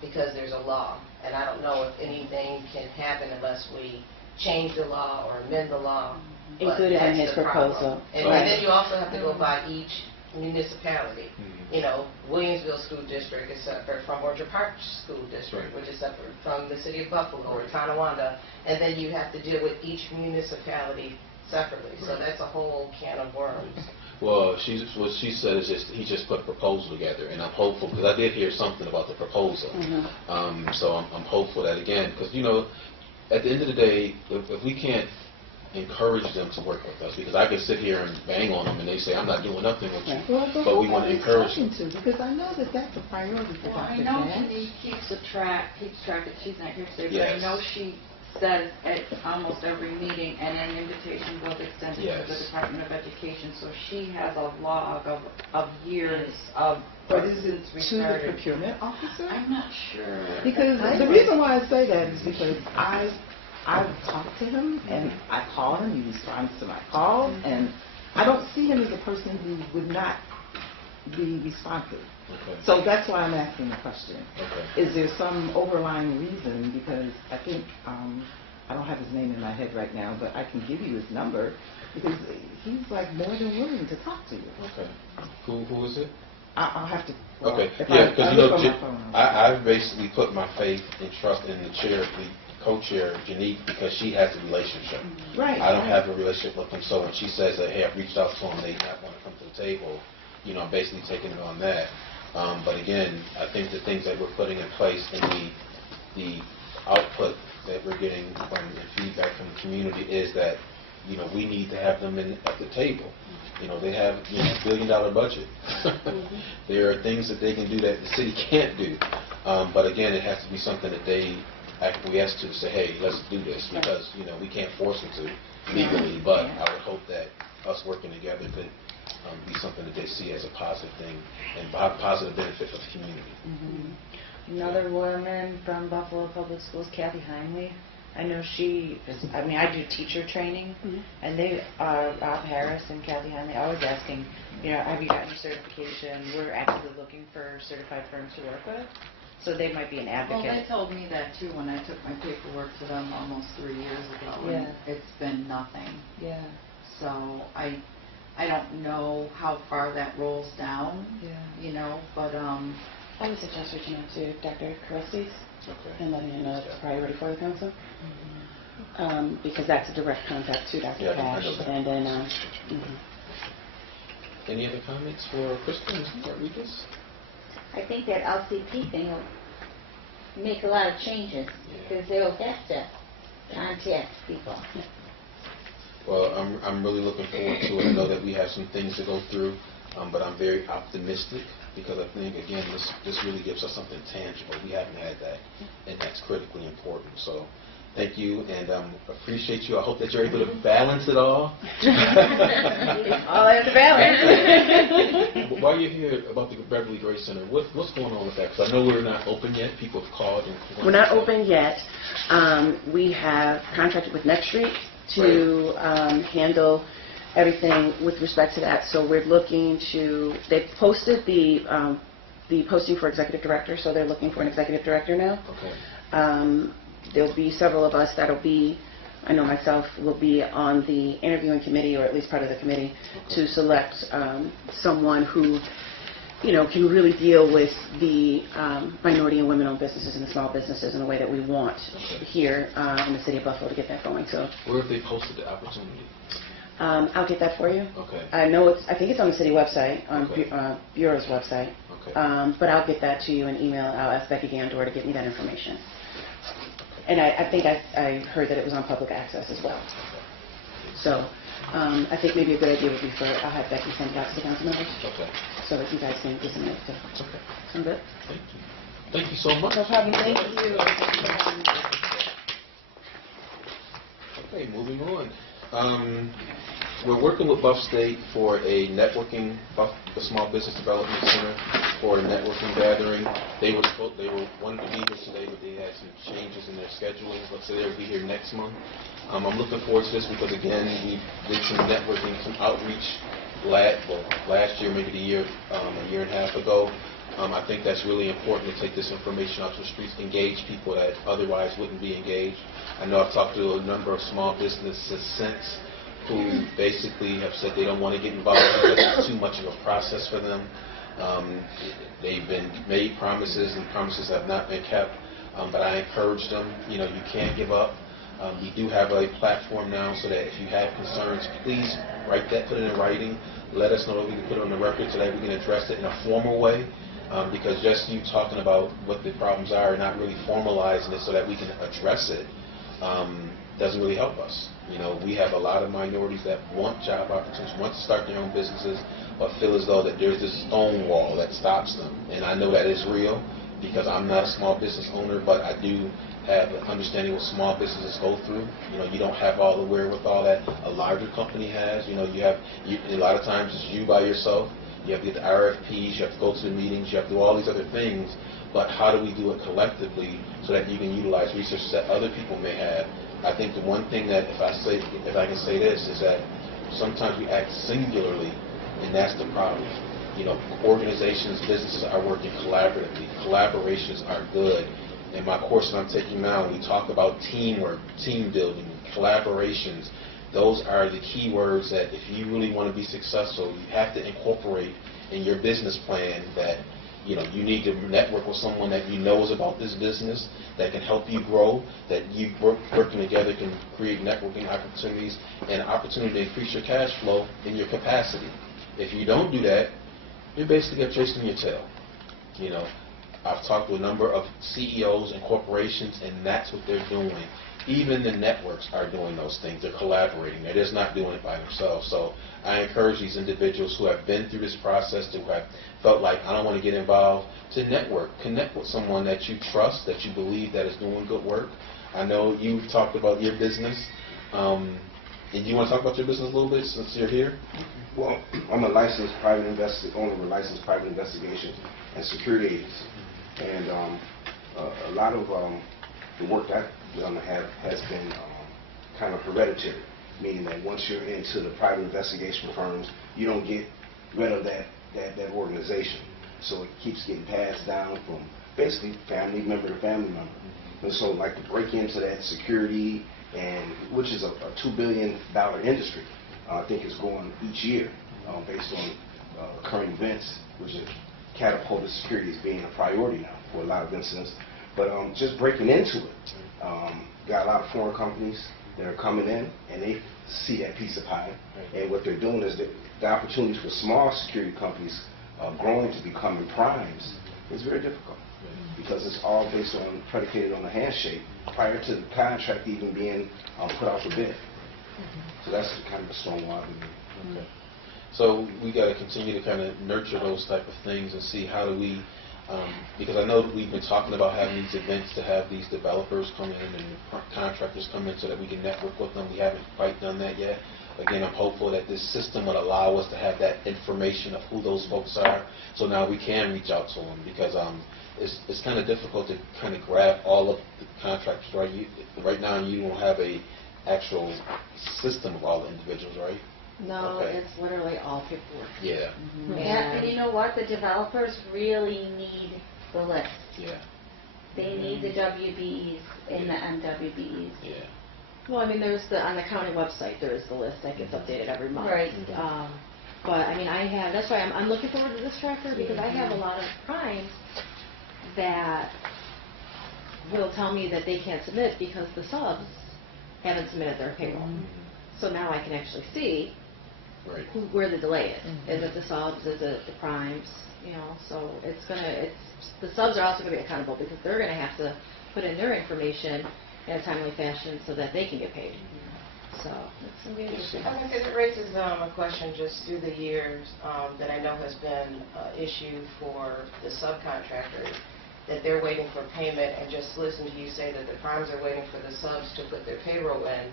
because there's a law. And I don't know if anything can happen unless we change the law or amend the law. but Included in that's his the problem. proposal. And then you also have to go by each municipality. You know, Williamsville School District is separate from Orchard Park School District, which is separate from the city of Buffalo or Tonawanda, and then you have to deal with each municipality separately. So that's a whole can of worms. Well, what she said is he just put a proposal together, and I'm hopeful, because I did hear something about the proposal. So I'm hopeful that, again, because, you know, at the end of the day, if we can't encourage them to work with us, because I can sit here and bang on them and they say, I'm not doing nothing with you, but we want to encourage them. Because I know that that's a priority for Well, I Dr. know Jan. she keeps track of, she's not here today, but Yes. I know she says at almost every meeting, and an invitation was extended to the Yes. Department of Education, so she has a log of years of. But is it since we to the started. procurement officer? I'm not sure. Because the reason why I say that is because I've talked to him and I call him, he responds to my calls, and I don't see him as a person who would not be responsive. Okay. So that's why I'm asking the question. Okay. Is there some overlying reason? Because I think, I don't have his name in my head right now, but I can give you his number because he's like more than willing to talk to you. Okay. Who is it? I'll have to. Okay. if Yeah, I because you look know, on my phone, I've basically put my faith and trust in the chair, the co-chair, Janique, because she has the relationship. Right. I don't right. have a relationship with them, so when she says that, hey, I've reached out to them, they not want to come to the table, you know, I'm basically taking it on that. But again, I think the things that we're putting in place and the output that we're getting from the feedback from the community is that, you know, we need to have them at the table. You know, they have $1 billion budget. There are things that they can do that the city can't do. But again, it has to be something that they acquiesce to say, hey, let's do this, because, you know, we can't force them to legally, but I would hope that us working together could be something that they see as a positive thing and positive benefit for the community. Another woman from Buffalo Public Schools, Kathy Heinley. I know she is, I mean, I do teacher training, and they are, Rob Harris and Kathy Heinley, always asking, you know, have you gotten your certification? We're actively looking for certified firms to work with, so they might be an advocate. Well, they told me that too when I took my paperwork to them almost 3 years ago, and it's been nothing. Yeah. So I don't know how far that rolls down, you know, but I would suggest reaching out to Dr. Carestis Okay. and letting him know it's a priority for the council. Because that's a direct contact to Dr. Yeah, I Cash. know that. And then, Any other comments for Crystal and Rodriguez? I think that LCP thing will make a lot of changes, because they'll have to contact people. Well, I'm really looking forward to it. I know that we have some things to go through, but I'm very optimistic because I think, again, this really gives us something tangible. We haven't had that, and that's critically important. So thank you, and appreciate you. I hope that you're able to balance it all. All has to balance. While you're here about the Beverly Grace Center, what's going on with that? Because I know we're not open yet. People have called. we're not open yet. We have contracted with Next Street to handle everything with respect to that. So we're looking to, they've posted the posting for executive director, so they're looking for an executive director now. Okay. There'll be several of us that'll be, I know myself, will be on the interviewing committee, or at least part of the committee, to select someone who, you know, can really deal with the minority and women-owned businesses and the small businesses in the way that we want here in the city of Buffalo to get that going. So where have they posted the opportunity? I'll get that for you. Okay. I know I think it's on the city website, on Bureau's website. Okay. But I'll get that to you in email. I'll ask Becky Gandor to get me that information. And I think I heard that it was on public access as well. So I think maybe a good idea would be I'll have Becky send it out to the council members. Okay. So that you guys can listen to it too. Okay. Sound good? Thank you. Thank you so much. No problem. Thank you. Okay, moving on. We're working with Buff State for a networking, the Small Business Development Center, for a networking gathering. They wanted to be here today, but they had some changes in their scheduling. Let's say they'll be here next month. I'm looking forward to this because, again, we did some networking, some outreach last year, maybe a year and a half ago. I think that's really important to take this information out to the streets, engage people that otherwise wouldn't be engaged. I know I've talked to a number of small businesses since who basically have said they don't want to get involved because it's too much of a process for them. They've been made promises and promises have not been kept, but I encourage them, you know, you can't give up. We do have a platform now so that if you have concerns, please write that, put it in writing, let us know that we can put it on the record so that we can address it in a formal way. Because just you talking about what the problems are and not really formalizing it so that we can address it doesn't really help us. You know, we have a lot of minorities that want job opportunities, want to start their own businesses, but feel as though that there's this stone wall that stops them. And I know that is real, because I'm not a small business owner, but I do have an understanding what small businesses go through. You know, you don't have all the wherewithal that a larger company has. You know, a lot of times it's you by yourself. You have to get the RFPs, you have to go to the meetings, you have to do all these other things. But how do we do it collectively so that you can utilize resources that other people may have? I think the one thing that, if I can say this, is that sometimes we act singularly, and that's the problem. You know, organizations, businesses are working collaboratively. Collaborations are good. In my course that I'm taking now, we talk about teamwork, team building, collaborations. Those are the key words that if you really want to be successful, you have to incorporate in your business plan that, you know, you need to network with someone that you know is about this business, that can help you grow, that you working together can create networking opportunities and an opportunity to increase your cash flow in your capacity. If you don't do that, you're basically chasing your tail. You know, I've talked to a number of CEOs and corporations, and that's what they're doing. Even the networks are doing those things. They're collaborating. They're just not doing it by themselves. So I encourage these individuals who have been through this process, who have felt like, I don't want to get involved, to network. Connect with someone that you trust, that you believe that is doing good work. I know you've talked about your business. And do you want to talk about your business a little bit since you're here? Well, I'm a licensed private owner of a licensed private investigation and security agency. And a lot of the work I've done has been kind of hereditary, meaning that once you're into the private investigation firms, you don't get rid of that organization. So it keeps getting passed down from basically family member to family member. And so like to break into that security, and which is a $2 billion industry, I think is growing each year based on current events, which have catapulted security as being a priority now for a lot of incidents. But just breaking into it, got a lot of foreign companies that are coming in, and they see that piece of pie. And what they're doing is the opportunities for small security companies growing to becoming primes is very difficult, because it's all based on, predicated on a handshake prior to the contract even being put out for bid. So that's kind of a strong why we need. Okay. So we got to continue to kind of nurture those type of things and see how do we, because I know we've been talking about having these events to have these developers come in and contractors come in so that we can network with them. We haven't quite done that yet. Again, I'm hopeful that this system would allow us to have that information of who those folks are, so now we can reach out to them, because it's kind of difficult to kind of grab all of the contractors, right? Right now you don't have a actual system of all the individuals, right? No, Okay. it's literally all paperwork. Yeah. And you know what? The developers really need the list. Yeah. They need the WBEs and the MWBEs. Yeah. Well, I mean, there's on the county website, there is the list that gets updated every month. Right. But, I mean, that's why I'm looking forward to this tracker, because I have a lot of primes that will tell me that they can't submit because the subs haven't submitted their payroll. So now I can actually see where the delay is. Is it the subs? Is it the primes? You know, so the subs are also going to be accountable, because they're going to have to put in their information in a timely fashion so that they can get paid. So it's going to be interesting. I think it raises a question just through the years that I know has been an issue for the subcontractors, that they're waiting for payment, and just listen to you say that the primes are waiting for the subs to put their payroll in.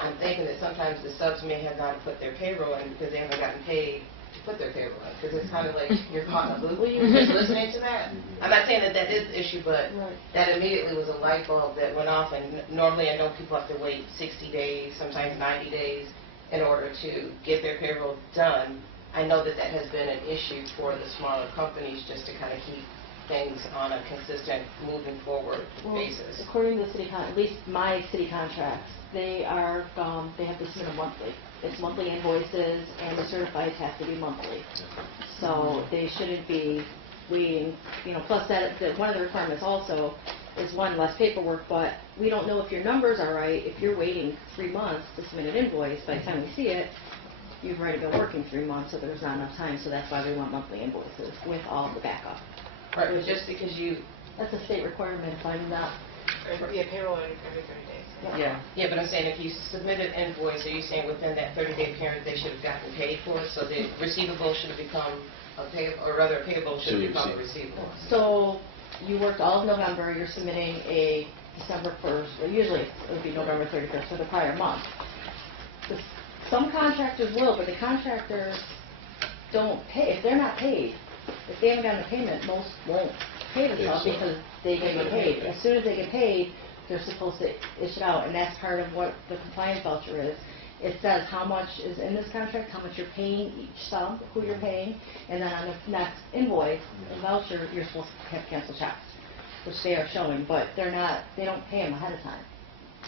I'm thinking that sometimes the subs may have not put their payroll in because they haven't gotten paid to put their payroll in, because it's kind of like you're caught in a loop just listening to that. I'm not saying that that is the issue, but that immediately was a light bulb that went off, and normally I know people have to wait 60 days, sometimes 90 days, in order to get their payroll done. I know that that has been an issue for the smaller companies, just to kind of keep things on a consistent, moving forward basis. According to the city, at least my city contracts, they have to submit them monthly. It's monthly invoices, and the certifieds have to be monthly. So they shouldn't be waiting, you know, plus that one of the requirements also is less paperwork, but we don't know if your numbers are right. If you're waiting 3 months to submit an invoice, by the time we see it, you've already been working 3 months, so there's not enough time. So that's why we want monthly invoices with all of the backup. Right, but just because that's a state requirement. If I'm not. Yeah, payroll every 30 days. Yeah, but I'm saying if you submit an invoice, are you saying within that 30-day period they should have gotten paid for it? So the receivable should have become a payable, or rather a payable should have become a receivable? So you worked all of November, you're submitting a December 1st, or usually it would be November 31st for the prior month. Some contractors will, but the contractors don't pay. If they're not paid, if they haven't gotten a payment, most won't pay themselves because they get paid. As soon as they get paid, they're supposed to issue it out, and that's part of what the compliance voucher is. It says how much is in this contract, how much you're paying each sub, who you're paying, and then on the next invoice, the voucher, you're supposed to have canceled checks, which they are showing, but they don't pay them ahead of time.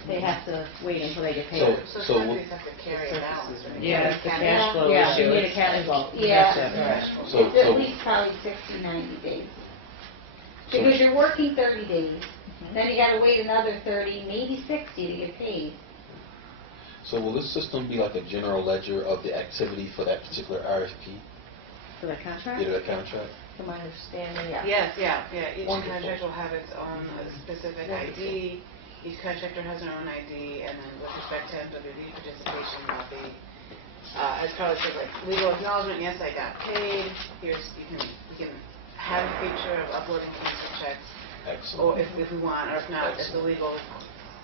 They have to wait until they get paid. So companies have to carry a balance, right? Yeah, it's the cash flow Yeah, issue. you need a cash flow. Yeah, So- it's at least probably 60, 90 days. Because you're working 30 days, then you gotta wait another 30, maybe 60 to get paid. So will this system be like a general ledger of the activity for that particular RFP? For the contract? Yeah, that contract? From my understanding, yeah. Yes, yeah. Each Wonderful. contract will have its own specific ID. Each contractor has their own ID, and then with respect to MWBE participation, there'll be, as Carla said, like legal acknowledgement. Yes, I got paid. Here's you can have a feature of uploading canceled checks, Excellent. or if we want, or if not, it's a legal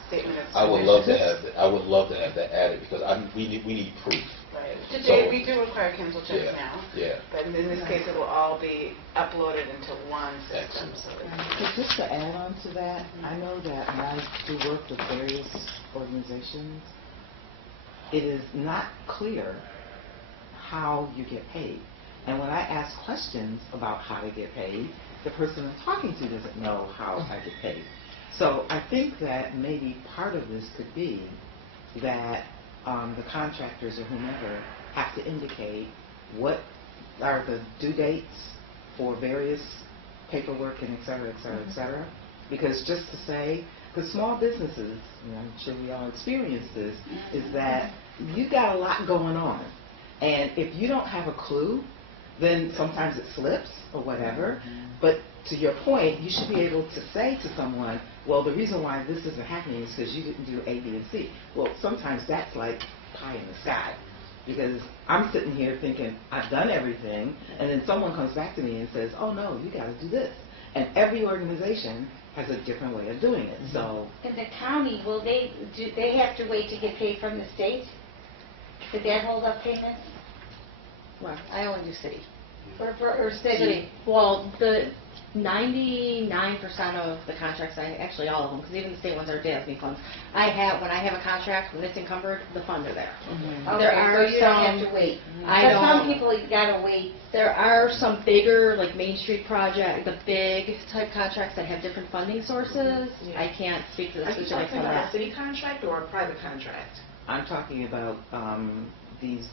statement of. I would love to have that. I would love to have that added because we need proof. Right. So- Today we do require canceled checks Yeah, now. yeah. But in this case, it will all be uploaded into one system. Excellent. So it's- So just to add on to that, I know that when I do work with various organizations, it is not clear how you get paid. And when I ask questions about how to get paid, the person I'm talking to doesn't know how I get paid. So I think that maybe part of this could be that the contractors or whomever have to indicate what are the due dates for various paperwork and et cetera, et cetera, et cetera. Because just to say, because small businesses, and I'm sure we all experience this, is that you've got a lot going on. And if you don't have a clue, then sometimes it slips or whatever. But to your point, you should be able to say to someone, well, the reason why this isn't happening is because you didn't do A, B, and C. Well, sometimes that's like pie in the sky. Because I'm sitting here thinking, I've done everything, and then someone comes back to me and says, oh, no, you got to do this. And every organization has a different way of doing it. So, In the county, do they have to wait to get paid from the state? Did that hold up payments? Well, I only do city. Or city? Well, the 99% of the contracts, actually all of them, because even the state ones are DASB funds, when I have a contract, when it's encumbered, the funds are there. Okay, There are so you don't have some- to wait. I But don't. some people, you gotta wait. There are some bigger, like Main Street project, the big type contracts that have different funding sources. I can't speak to the Are you specifics talking on about that. a City contract or a private contract? I'm talking about these,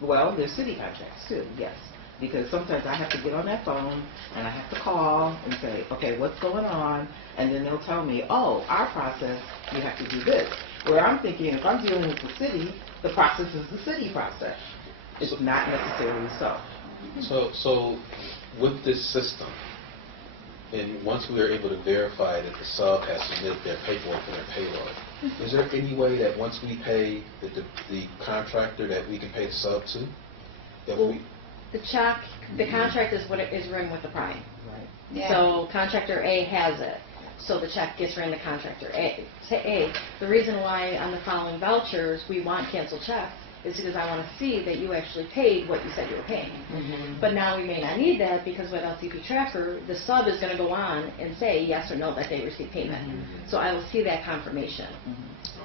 well, there's city contracts too, yes. Because sometimes I have to get on that phone and I have to call and say, okay, what's going on? And then they'll tell me, oh, our process, you have to do this. Where I'm thinking, if I'm dealing with the city, the process is the city process. It's not necessarily so. So with this system, and once we are able to verify that the sub has submitted their paperwork for their payroll, is there any way that once we pay the contractor that we can pay the sub to? That Well, we, the check, the contract is what it is written with the prime. Right. Yeah. So contractor A has it, so the check gets written to contractor A. The reason why on the following vouchers, we want canceled checks is because I want to see that you actually paid what you said you were paying. But now we may not need that because with LCP Tracker, the sub is going to go on and say yes or no that they received payment. So I will see that confirmation,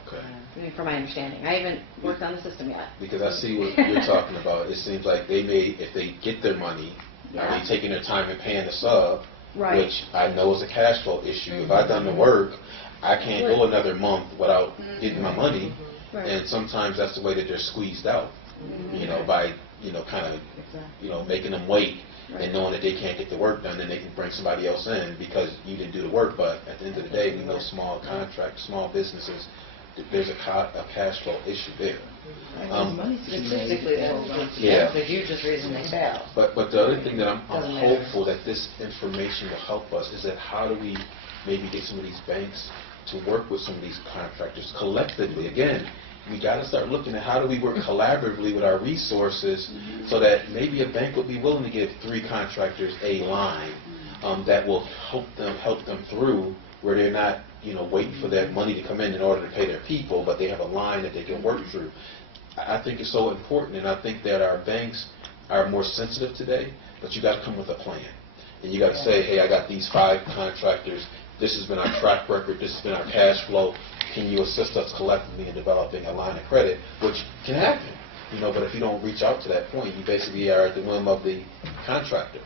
okay. from my understanding. I haven't worked on the system yet. Because I see what you're talking about. It seems like if they get their money, are they taking their time and paying the sub, Right. which I know is a cash flow issue. If I've done the work, I can't go another month without getting my money. Right. And sometimes that's the way that they're squeezed out, by, kind of, making them wait and knowing that they can't get the work done, then they can bring somebody else in because you didn't do the work. But at the end of the day, we know small contracts, small businesses, there's a cash flow issue there. Statistically, Yeah. that's the hugest reason they fail. But the other thing that I'm Doesn't matter. hopeful that this information will help us is that how do we maybe get some of these banks to work with some of these contractors collectively? Again, we got to start looking at how do we work collaboratively with our resources so that maybe a bank would be willing to give 3 contractors a line that will help them through, where they're not, waiting for that money to come in order to pay their people, but they have a line that they can work through. I think it's so important, and I think that our banks are more sensitive today, but you got to come with a plan. And you got to say, hey, I got these 5 contractors, this has been our track record, this has been our cash flow, can you assist us collectively in developing a line of credit, which can happen, but if you don't reach out to that point, you basically are at the whim of the contractor.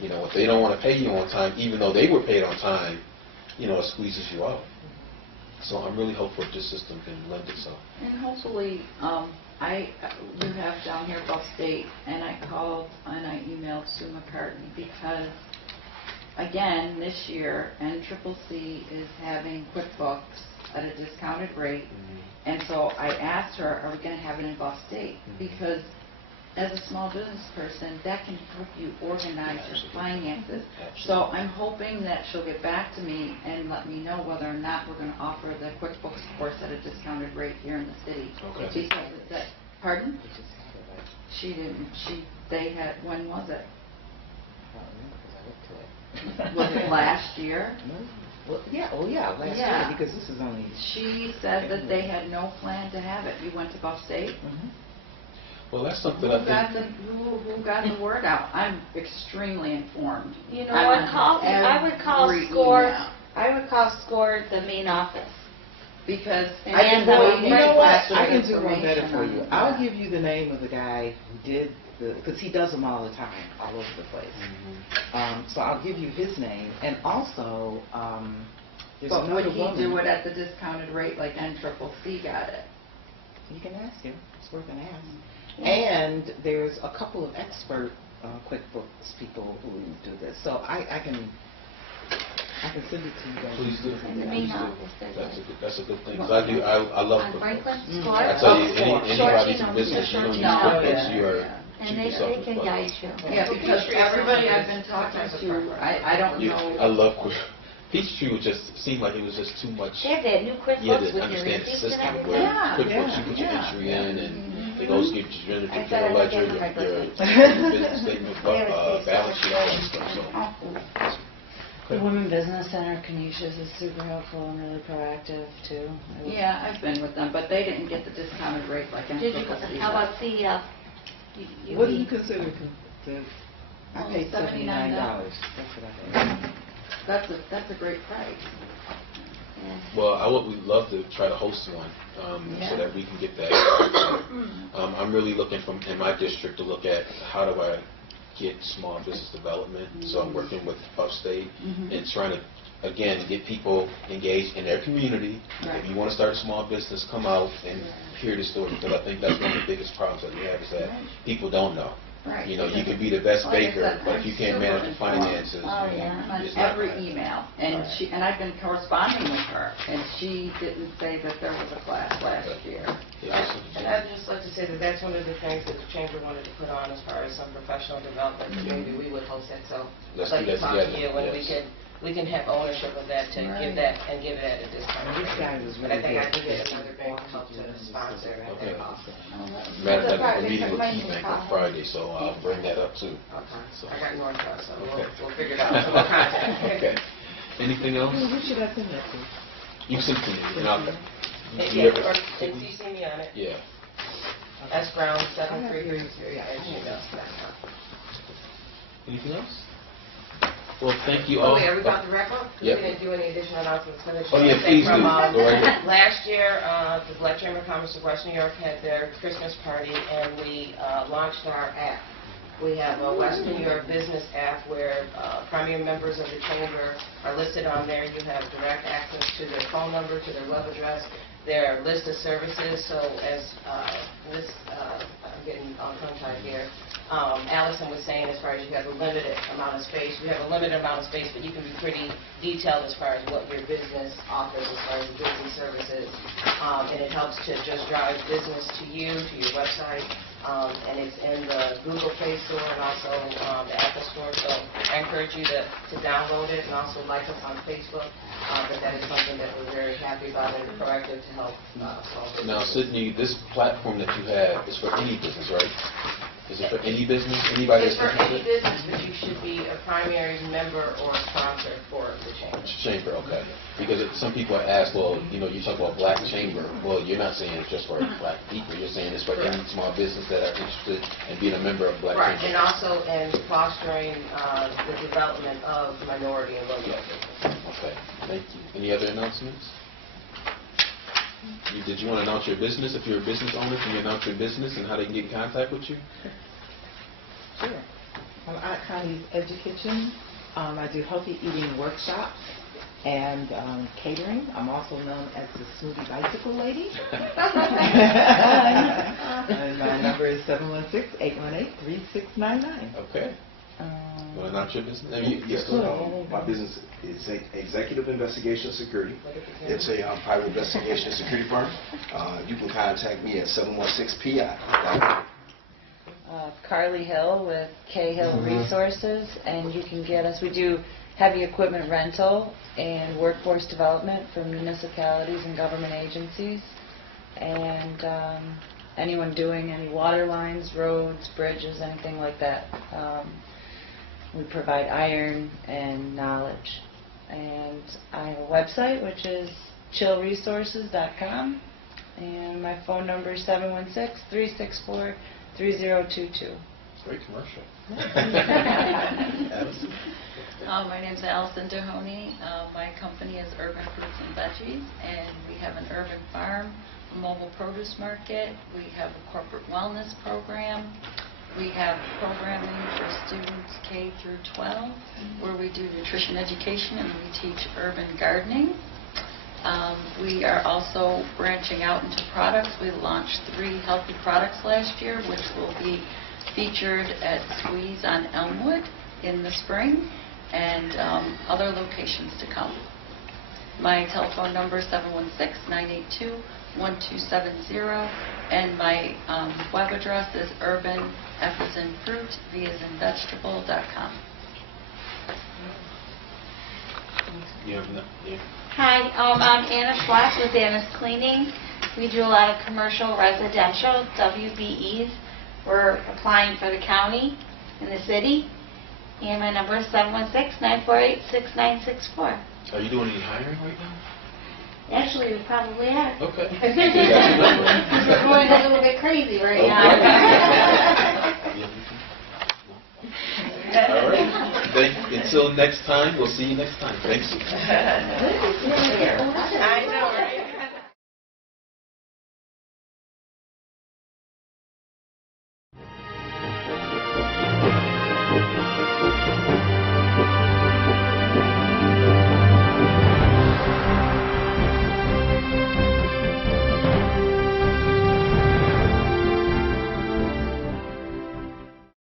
If they don't want to pay you on time, even though they were paid on time, it squeezes you out. So I'm really hopeful this system can lend itself. And hopefully, you have down here Gulf State, and I called and I emailed Sue McCartney because, again, this year, NCCC is having QuickBooks at a discounted rate, and so I asked her, are we going to have it in Gulf State? Because as a small business person, that can help you organize your finances. So I'm hoping that she'll get back to me and let me know whether or not we're going to offer the QuickBooks course at a discounted rate here in the city. Okay. Because it's that, pardon? She didn't. They had. When was it? Was it last year? Well, last year, because this is only... She said that they had no plan to have it. You went to Gulf State? Well, that's something Who got the word out? I'm extremely informed. You know what? I would call SCORE the main office. Because I can do one better for you. I'll give you the name of the guy who did because he does them all the time, all over the place. So I'll give you his name, and also there's but would another he woman. do it at the discounted rate like NCCC got it? You can ask him. It's worth an ask. And there's a couple of expert QuickBooks people who do this. So I can send it to you guys. Please do. Please do. That's a good thing. Because I love QuickBooks. Franklin Score? I tell you, anybody's in business, you don't use QuickBooks, you are And they can guide you. Yeah, because everybody I've been talking to, I don't know. I love QuickBooks. Peachtree would just seem like it was just too much. They have that new QuickBooks You had to with your understand the receipts and system everything. where QuickBooks, you put your entry in, and it goes get your ledger, your business statement, balance sheet, all that stuff. So. The Women Business Center, Canisius, is super helpful and really proactive, too. Yeah, I've been with them, but they didn't get the discounted rate like NCCC. How about the, what do you consider I paid $79. $79. That's what I paid. That's a great price. Well, we'd love to try to host one so that we can get that. I'm really looking in my district to look at how do I get small business development. So I'm working with Upstate and trying to, again, get people engaged in their community. If you want to start a small business, come out and hear the story, because I think that's one of the biggest problems that we have is that people don't know. Right. You can be the best baker, but if you can't manage the finances, on every email, and I've been corresponding with her, and she didn't say that there was a class last year. And I'd just like to say that that's one of the things that the Chamber wanted to put on as far as some professional development. Maybe we would host that, so I'd like to talk to you when we can have ownership of that to give that and give it at a discount. But I think I can get another bank to help to sponsor at that cost. Matter of fact, I'm meeting with KeyBank on Friday, so I'll bring that up too. Okay. So. I got Northwest, so we'll figure it out. So we'll contact. Okay. Anything else? Who should I send that to? You send it to me. And I'll, Or if you see me on it. Yeah. S Brown 7332@gmail.com. Anything else? Well, thank you all. Wait, are we about to wrap up? Yep. We didn't do any additional announcements. Oh, yeah, please do. Go right ahead. Last year, the Black Chamber of Commerce of West New York had their Christmas party, and we launched our app. We have a West New York business app where primary members of the Chamber are listed on there. You have direct access to their phone number, to their web address, their list of services. So as I'm getting on tongue-tied here, Allison was saying, as far as you have a limited amount of space, we have a limited amount of space, but you can be pretty detailed as far as what your business offers, as far as business services, and it helps to just drive business to you, to your website, and it's in the Google Play Store and also the Apple Store, so I encourage you to download it and also like us on Facebook, but that is something that we're very happy about and proactive to help solve. Now, Sydney, this platform that you have is for any business, right? Is it for any business, anybody It's that's for any interested? business, but you should be a primary member or sponsor for the chamber. Chamber, okay. Because some people ask, well, you know, you talk about black chamber. Well, you're not saying it's just for black people. You're saying it's for any small business that are interested in being a member of black Right, chamber. and also in fostering the development of minority and local businesses. Okay, thank you. Any other announcements? Did you want to announce your business? If you're a business owner, can you announce your business and how they can get in contact with you? Sure. I'm at Connie's Education. I do healthy eating workshops and catering. I'm also known as the Smoothie Bicycle Lady. And my number is 716-818-3699. Okay. Want to announce your business? Yes, my business is Executive Investigation Security. It's a private investigation security firm. You can contact me at 716-PI. Carly Hill with K Hill Resources, and you can get us. We do heavy equipment rental and workforce development for municipalities and government agencies, and anyone doing any water lines, roads, bridges, anything like that. We provide iron and knowledge. And I have a website, which is chillresources.com, and my phone number is 716-364-3022. Great commercial. My name is Allison Dehoney. My company is Urban Fruits and Veggies, and we have an urban farm, a mobile produce market. We have a corporate wellness program. We have programming for students K through 12, where we do nutrition education and we teach urban gardening. We are also branching out into products. We launched 3 healthy products last year, which will be featured at Squeeze on Elmwood in the spring, and other locations to come. My telephone number is 716-982-1270, and my web address is urban, F as in fruit, V as in vegetable.com. Hi, I'm Anna Schwartz with Anna's Cleaning. We do a lot of commercial, residential, WBEs. We're applying for the county and the city. And my number is 716-948-6964. Are you doing any hiring right now? Actually, we probably are. Okay. We're going a little bit crazy right now. All right. Until next time, we'll see you next time. Thanks.